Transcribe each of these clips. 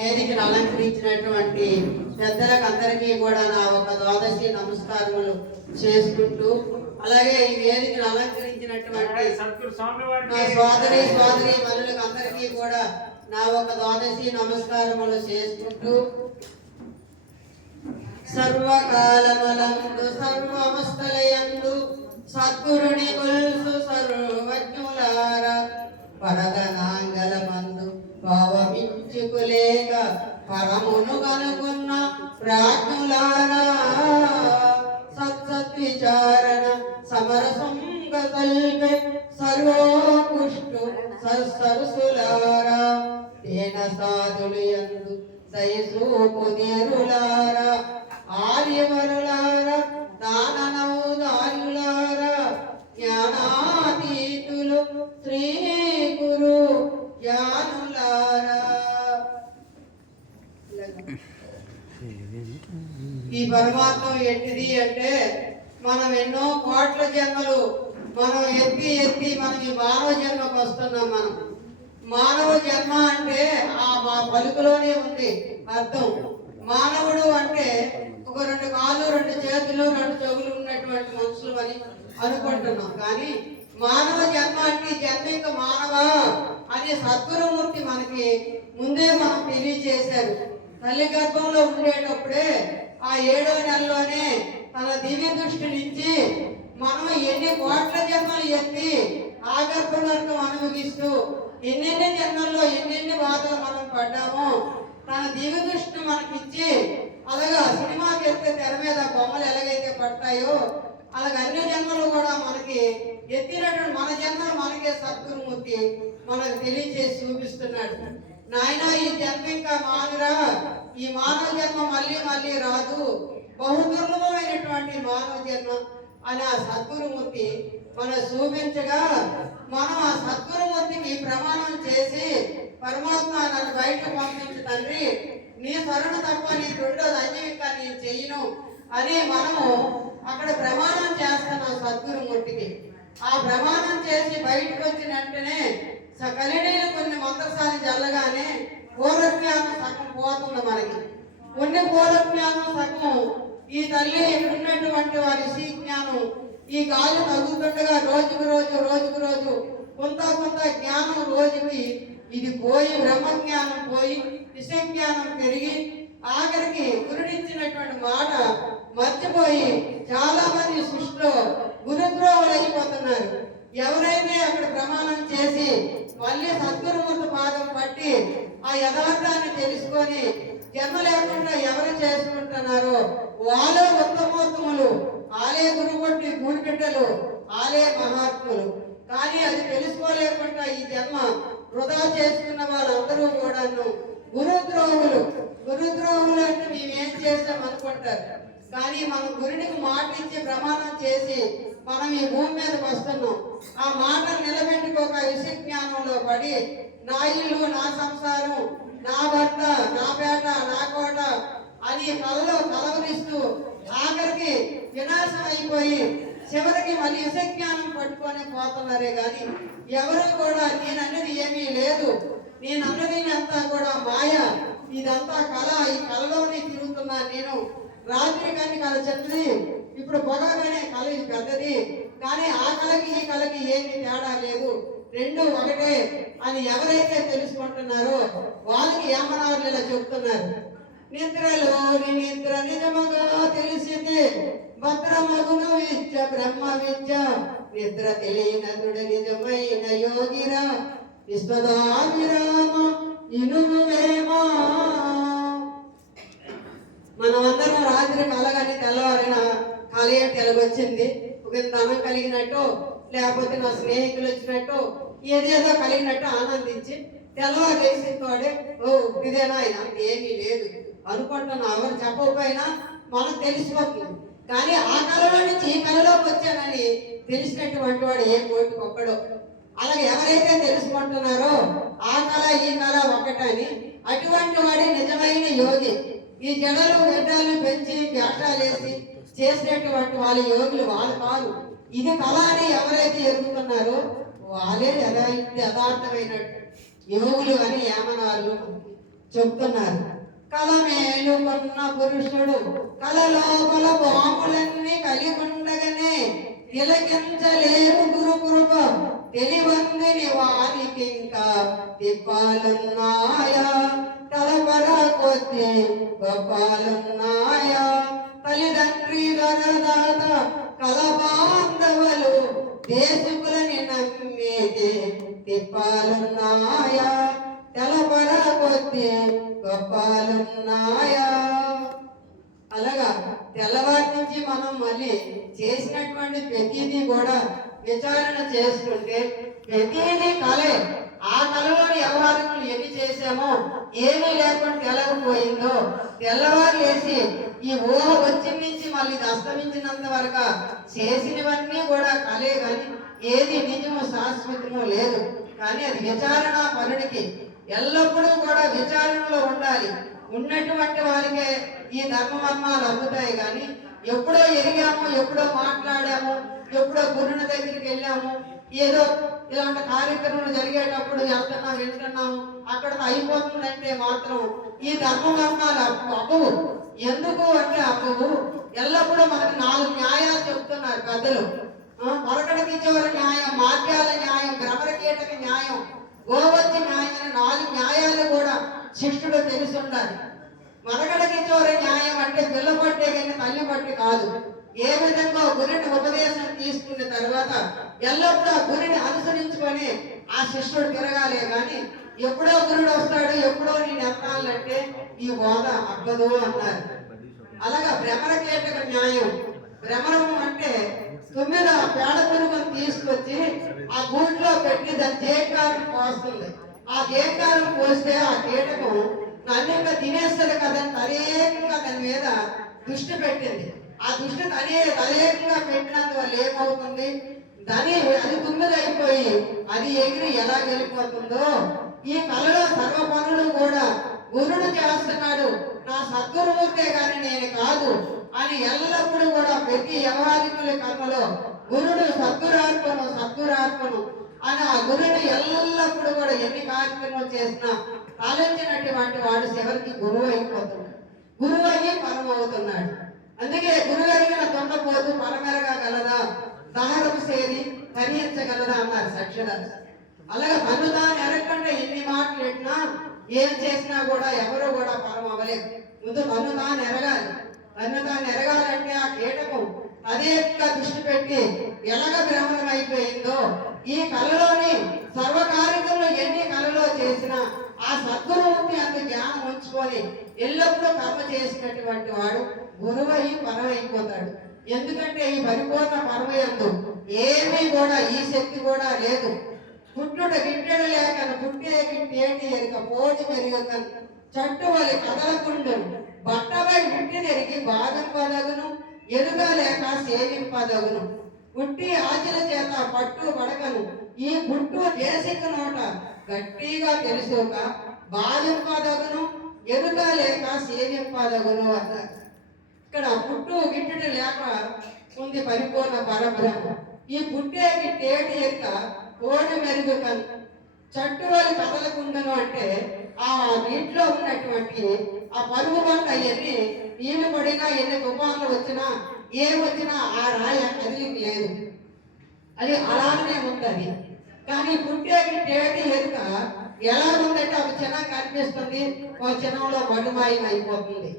వేదికను అలంకరించినటువంటి పెద్దలకు అందరికీ కూడా నా ఒక ద్వాదశి నమస్కారములు చేసుకుంటూ, అలాగే ఈ వేదికను అలంకరించినటువంటి నా సోదరి మనులకు అందరికీ కూడా నా ఒక ద్వాదశి నమస్కారములు చేసుకుంటూ, సర్వకాలమలందు సర్వమస్తలయందు సద్గురుని కొలుసు సర్వజ్ఞులార పరదనాంగలమందు భావమించుకులేక పరమును కనుగొన్న ప్రాజ్ఞులారా సత్సద్విచారణ సమరసంగ కల్పే సర్వోపుష్టు సరసులారా తేన సాధులు యందు దయసూపుదేరులారా ఆర్యవరులారా దాననౌదార్యులారా జ్ఞానాతీతులు శ్రీ గురు జ్ఞానులారా. ఈ పరమాత్మ ఏంటిది అంటే, మనం ఎన్నో కోట్ల జన్మలు మనం ఎత్తి మనం ఈ మానవ జన్మకు వస్తున్నాం. మనం మానవ జన్మ అంటే ఆ మా పలుకులోనే ఉంది అర్థం. మానవుడు అంటే ఒక 2 కాళ్ళు 2 చేతులు 2 చెవులు ఉన్నటువంటి మనుషులు అని అనుకుంటున్నాం. కానీ మానవ జన్మ అంటే జన్మిక మానవ అనే సద్గురుమూర్తి మనకి ముందే మనం తెలియజేశారు. తల్లి గర్భంలో ఉండేటప్పుడే ఆ 7వ నెలలోనే తన దివ్య దృష్టి నుంచి మనం ఎన్ని కోట్ల జన్మలు ఎత్తి ఆ గర్భంలో అనుభవిస్తూ ఎన్నెన్ని జన్మల్లో ఎన్నెన్ని బాధలు మనం పడ్డామో తన దివ్య దృష్టిని మనకిచ్చి, అలాగా సినిమాకి వెళ్తే తెర మీద బొమ్మలు ఎలాగైతే పడతాయో అలాగే అన్ని జన్మలు కూడా మనకి ఎత్తినటువంటి మన జన్మలు మనకే సద్గురుమూర్తి మనకు తెలియచేసి చూపిస్తున్నాడు. నాయన ఈ జన్మ ఇంకా మానురా, ఈ మానవ జన్మ మళ్ళీ మళ్ళీ రాదు, బహుదుర్లభమైనటువంటి మానవ జన్మ అని ఆ సద్గురుమూర్తి మనం చూపించగా, మనం ఆ సద్గురుమూర్తికి ప్రమాణం చేసి పరమాత్మ నన్ను బయటకు పంపించు తండ్రి, నీ శరణ తప్ప నీ రెండోది అన్యవిక నేను చెయ్యను అని మనము అక్కడ ప్రమాణం చేస్తున్నాం సద్గురుమూర్తికి. ఆ ప్రమాణం చేసి బయటకు వచ్చిన వెంటనే కలినీళ్ళు కొన్ని మంత్రసారి జల్లగానే పూర్వజ్ఞానం సగం పోతుంది మనకి. కొన్ని పూర్వజ్ఞానం సగం ఈ తల్లి ఉన్నటువంటి వారి శ్రీ జ్ఞానం ఈ గాలి తగ్గుతుండగా రోజుకు రోజు కొంత జ్ఞానం రోజుకి ఇది పోయి బ్రహ్మజ్ఞానం పోయి విషజ్ఞానం పెరిగి ఆఖరికి గురుడిచ్చినటువంటి మాట మర్చిపోయి చాలా మంది సృష్టిలో గురుద్రోహులు అయిపోతున్నారు. ఎవరైతే అక్కడ ప్రమాణం చేసి మళ్ళీ సద్గురుమూర్తి పాదం పట్టి ఆ యథార్థాన్ని తెలుసుకొని జన్మ లేకుండా ఎవరు చేసుకుంటున్నారో వాళ్ళే ఉత్తమోత్తములు, ఆలే గురుపట్టి గూడిబిడ్డలు, ఆలే మహాత్ములు. కానీ అది తెలుసుకోలేకుండా ఈ జన్మ వృధా చేసుకున్న వాళ్ళందరూ కూడాను గురుద్రోహులు. గురుద్రోహులు అంటే మేమేం చేస్తాం అనుకుంటారు. కానీ మనం గురుడికి మాట ఇచ్చి ప్రమాణం చేసి మనం ఈ భూమి మీదకి వస్తున్నాం. ఆ మాట నిలబెట్టుకోక విషజ్ఞానంలో పడి నా ఇల్లు, నా సంసారం, నా భర్త, నా పేట, నా కోట అని కలలో కలవరిస్తూ ఆఖరికి వినాశం అయిపోయి చివరికి మళ్ళీ విషజ్ఞానం పట్టుకొని పోతున్నారే కానీ ఎవరు కూడా నేనన్నది ఏమీ లేదు, నేనన్నది అంతా కూడా మాయ, ఇదంతా కళ, ఈ కళలోనే తిరుగుతున్నా నేను. రాత్రి కానీ కళ చెప్తుంది, ఇప్పుడు పొగగానే కళ పెద్దది, కానీ ఆ కళకి ఈ కళకి ఏమి తేడా లేదు, రెండు ఒకటే అని ఎవరైతే తెలుసుకుంటున్నారో వాళ్ళకి ఏమన్నారు ఇలా చెప్తున్నారు. నిద్రలోని నిద్ర నిజముగా తెలిసింది భద్రమగును విద్య బ్రహ్మ విద్య, నిద్ర తెలియనదుడు నిజమైన యోగిరా విశ్వదాభిరామ ఇనువేమా. మనమందరం రాత్రి కలగాని తెల్లవారిన కళ ఏంటి ఎలాగొచ్చింది, ఒక ధనం కలిగినట్టు లేకపోతే నా స్నేహితులు వచ్చినట్టు ఏదేదో కలిగినట్టు ఆనందించి తెల్లవారు వేసిన తోడే ఓ ఇదేనా అంటే ఏమీ లేదు అనుకుంటున్నా. ఎవరు చెప్పకపోయినా మనకు తెలిసిపోతుంది. కానీ ఆ కళలో నుంచి ఈ కళలోకి వచ్చానని తెలిసినటువంటి వాడు ఏ కోటికి ఒక్కడో. అలాగే ఎవరైతే తెలుసుకుంటున్నారో ఆ కళ ఈ కళ ఒక్కటని అటువంటి వాడే నిజమైన యోగి. ఈ జడలు గడ్డలు పెంచి వేషాలేసి చేసినటువంటి వాళ్ళ యోగులు వాళ్ళు కాదు. ఇది కళ అని ఎవరైతే ఎరుగుతున్నారో వాళ్ళే యథార్థమైనట్టు యోగులు అని ఏమన్నారు. చెప్తున్నారు. కల మేలుకొన్న పురుషుడు కలలోపల బాములన్నీ కలిగి ఉండగానే తిలకించలేరు గురు కృప తెలివందిని వారికి ఇంకా తిప్పాలున్నాయా తలపరా కొద్ది గొప్పాలున్నాయా తల్లిదండ్రి వరదాత కల బాంధవులు దేశకులని నమ్మేది తిప్పాలున్నాయా తెలపరా కొద్ది గొప్పాలున్నాయా. అలాగా తెల్లవారి నుంచి మనం మళ్ళీ చేసినటువంటి ప్రతిదీ కూడా విచారణ చేసుకుంటే ప్రతిదీ కలే. ఆ కళలోని వ్యవహారములు ఎన్ని చేశామో ఏమీ లేకుండా తెలకపోయిందో తెల్లవారు వేసి ఈ ఊహ వచ్చిన నుంచి మళ్ళీ అస్తమించినంత వరకు చేసినవన్నీ కూడా కలే కానీ ఏది నిజము శాశ్వతము లేదు. కానీ అది విచారణ పరుడికి ఎల్లప్పుడూ కూడా విచారణలో ఉండాలి. ఉన్నటువంటి వారికే ఈ ధర్మమర్మాలు అందుతాయి. కానీ ఎప్పుడో ఎరిగాము, ఎప్పుడో మాట్లాడాము, ఎప్పుడో గురుని దగ్గరికి వెళ్ళాము, ఏదో ఇలాంటి కార్యక్రమాలు జరిగేటప్పుడు వెళ్తున్నాం వింటున్నాము అక్కడితో అయిపోతుందంటే మాత్రం ఈ ధర్మమర్మాలు అప్పువు. ఎందుకు అంటే అప్పువు ఎల్లప్పుడూ మనకి 4 న్యాయాలు చెప్తున్నారు పెద్దలు. మరకడికి చివరి న్యాయం, మార్గాల న్యాయం, భ్రమర కీటక న్యాయం, గోవచ్చి న్యాయం అనే 4 న్యాయాలు కూడా శిష్యుడు తెలిసి ఉండాలి. మరకడికి చివరి న్యాయం అంటే పిల్ల పట్టే కానీ తల్లి పట్టి కాదు. ఏ విధంగా గురుని ఉపదేశం తీసుకున్న తర్వాత ఎల్లప్పుడూ ఆ గురుని అనుసరించుకొని ఆ శిష్యుడు తిరగాలే కానీ ఎప్పుడో గురుడు వస్తాడు ఎప్పుడో నేను ఎత్తాలంటే ఈ బోధ అబ్బదు అన్నారు. అలాగా భ్రమర కీటక న్యాయం. భ్రమరం అంటే 9 పేడ పురుగును తీసుకొచ్చి ఆ గూట్లో పెట్టి దాని జేకారం పోస్తుంది. ఆ జేకారం పోస్తే ఆ కీటకం నన్ను తినేస్తుంది కదా తలేకంగా దాని మీద దృష్టి పెట్టింది. ఆ దృష్టి తలేకంగా పెట్టినందువల్ల ఏమవుతుంది, అది 9 అయిపోయి అది ఎగిరి ఎలా వెళ్ళిపోతుందో ఈ కళలో సర్వ పనులు కూడా గురుడు చేస్తున్నాడు, నా సద్గురుమూర్తే కానీ నేను కాదు అని ఎల్లప్పుడూ కూడా ప్రతి వ్యవహారికుల కర్మలో గురుడు సద్గురాత్మను అని ఆ గురుడు ఎల్లప్పుడూ కూడా ఎన్ని కార్యక్రమాలు చేసినా ఆలోచించినటువంటి వాడు చివరికి గురువు అయిపోతున్నాడు, గురువు అయ్యి పరమవుతున్నాడు. అందుకే గురువు ఎరిగిన తొండపోతు పరమెరగా గలదా, దహరము సేది తరించగలదా అన్నారు సాక్షిదారు. అలాగే తను తాను ఎరగకుండా ఎన్ని మాటలు పెట్టినా ఏం చేసినా కూడా ఎవరు కూడా పరం అవ్వలేదు. ముందు తను తాను ఎరగాలి. తను తాను ఎరగాలంటే ఆ కీటకం అదే దృష్టి పెట్టి ఎలాగ భ్రమణం అయిపోయిందో ఈ కళలోని సర్వ కార్యక్రమంలో ఎన్ని కళలో చేసినా ఆ సద్గురువుని అంత జ్ఞానం ఉంచుకొని ఎల్లప్పుడూ కర్మ చేసినటువంటి వాడు గురువై పరమైపోతాడు. ఎందుకంటే ఈ పరిపూర్ణ పరమయందు ఏమీ కూడా ఈ శక్తి కూడా లేదు. పుట్టుట గిట్టెడు లేకను పుట్టే గిట్టేటి ఎరుక పోటీ మెరుగకను చట్టు వలి కదలకుండు బట్టపై పుట్టి నెరిగి భాగం పదగును ఎరుగ లేక సేవింపదగును పుట్టి ఆచల చేత పట్టు పడకను ఈ పుట్టు దేశిక నోట గట్టిగా తెలుసుకోక భావింపదగును ఎరుక లేక సేవింపదగును అన్నారు. ఇక్కడ పుట్టు గిట్టెడు లేక ఉంది పరిపూర్ణ పరబ్రహ్మ. ఈ పుట్టే గిట్టేటి ఎరుక కోడి మెరుగు చట్టు వాళ్ళు కదలకుండను అంటే ఆ నీటిలో ఉన్నటువంటి ఆ పరుగు బండ అవన్నీ నీళ్లు పడినా ఎన్ని తుఫాన్లు వచ్చినా ఏమొచ్చినా ఆ రాయి కదిలికి లేదు, అది అలానే ఉంటుంది. కానీ పుట్టేకి తేటి ఎరుక ఎలా ఉందంటే ఒక చిన్న కనిపిస్తుంది, ఒక చిన్నంలో మటుమాయం అయిపోతుంది.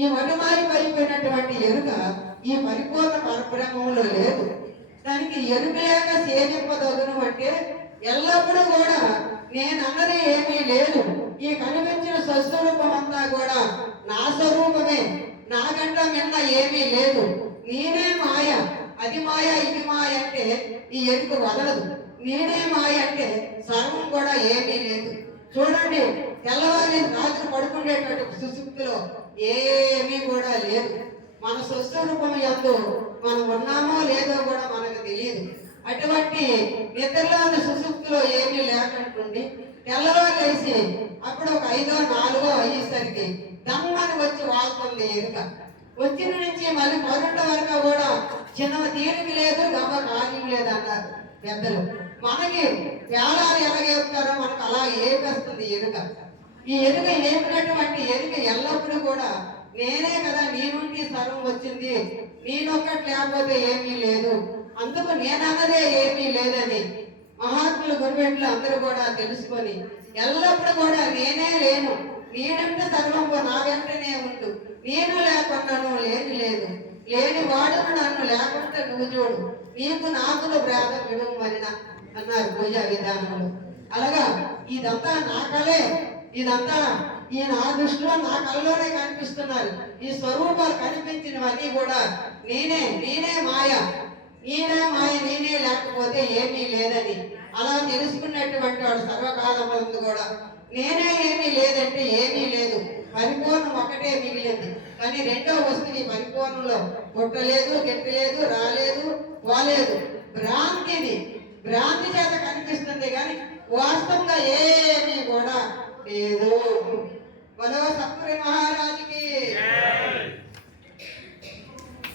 ఈ మటుమాయం అయిపోయినటువంటి ఎరుక ఈ పరిపూర్ణ పరబ్రహ్మంలో లేదు. దానికి ఎరుక లేక సేవింపదగును అంటే ఎల్లప్పుడూ కూడా నేను అన్నది ఏమీ లేదు, ఈ కనిపించిన స్వస్వరూపం అంతా కూడా నా స్వరూపమే, నాకంట మిన్న ఏమీ లేదు, నేనే మాయ, అది మాయ ఇది మాయ అంటే ఈ ఎరుక వదలదు. నేనే మాయ అంటే సర్వం కూడా ఏమీ లేదు. చూడండి తెల్లవారి రాత్రి పడుకునేటువంటి సుశుక్తిలో ఏమీ కూడా లేదు. మన స్వస్వరూపం యందు మనం ఉన్నామో లేదో కూడా మనకు తెలియదు. అటువంటి నిద్రలోని సుశుక్తిలో ఏమీ లేకుంటుంది. తెల్లవారు వేసి అప్పుడు ఒక 5ో 4ో అయ్యేసరికి దమ్మని వచ్చి వాళ్తుంది ఎరుక. వచ్చిన నుంచి మళ్ళీ 10 వరకు కూడా చిన్న తీరిక లేదు, గమ్మ కార్యం లేదు అన్నారు పెద్దలు. మనకి వేళాలు ఎలాగేపుతారో మనకు అలా ఏపేస్తుంది ఎరుక. ఈ ఎరుక లేపినటువంటి ఎరుక ఎల్లప్పుడూ కూడా నేనే కదా నీ నుండి సర్వం వచ్చింది, నేనొక్కటి లేకపోతే ఏమీ లేదు, అందుకు నేనన్నదే ఏమీ లేదని మహాత్ములు గురువెట్లు అందరూ కూడా తెలుసుకొని ఎల్లప్పుడూ కూడా నేనే లేను, నేనంటే సర్వము నా వెంటనే ఉంటూ, నేను లేకున్నాను లేని లేదు, లేని వాడును నన్ను లేకుంటే నువ్వు చూడు, నీకు నాకులు భేదం విడుమరిన అన్నారు పూజా విధానంలో. అలాగా ఇదంతా నా కలే, ఇదంతా ఈ నా దృష్టిలో నా కళ్ళలోనే కనిపిస్తున్నారు. ఈ స్వరూపాలు కనిపించినవన్నీ కూడా నేనే మాయ, నేనే లేకపోతే ఏమీ లేదని అలా తెలుసుకున్నటువంటి వాడు సర్వకాలమందు కూడా నేనే ఏమీ లేదంటే ఏమీ లేదు, పరిపూర్ణం ఒకటే మిగిలింది. కానీ రెండో వస్తువు ఈ పరిపూర్ణంలో పుట్టలేదు, గిట్టలేదు, రాలేదు, పోలేదు, భ్రాంతిది, భ్రాంతి చేత కనిపిస్తుంది కానీ వాస్తవంగా ఏమీ కూడా లేదు. బలో సత్పురి మహా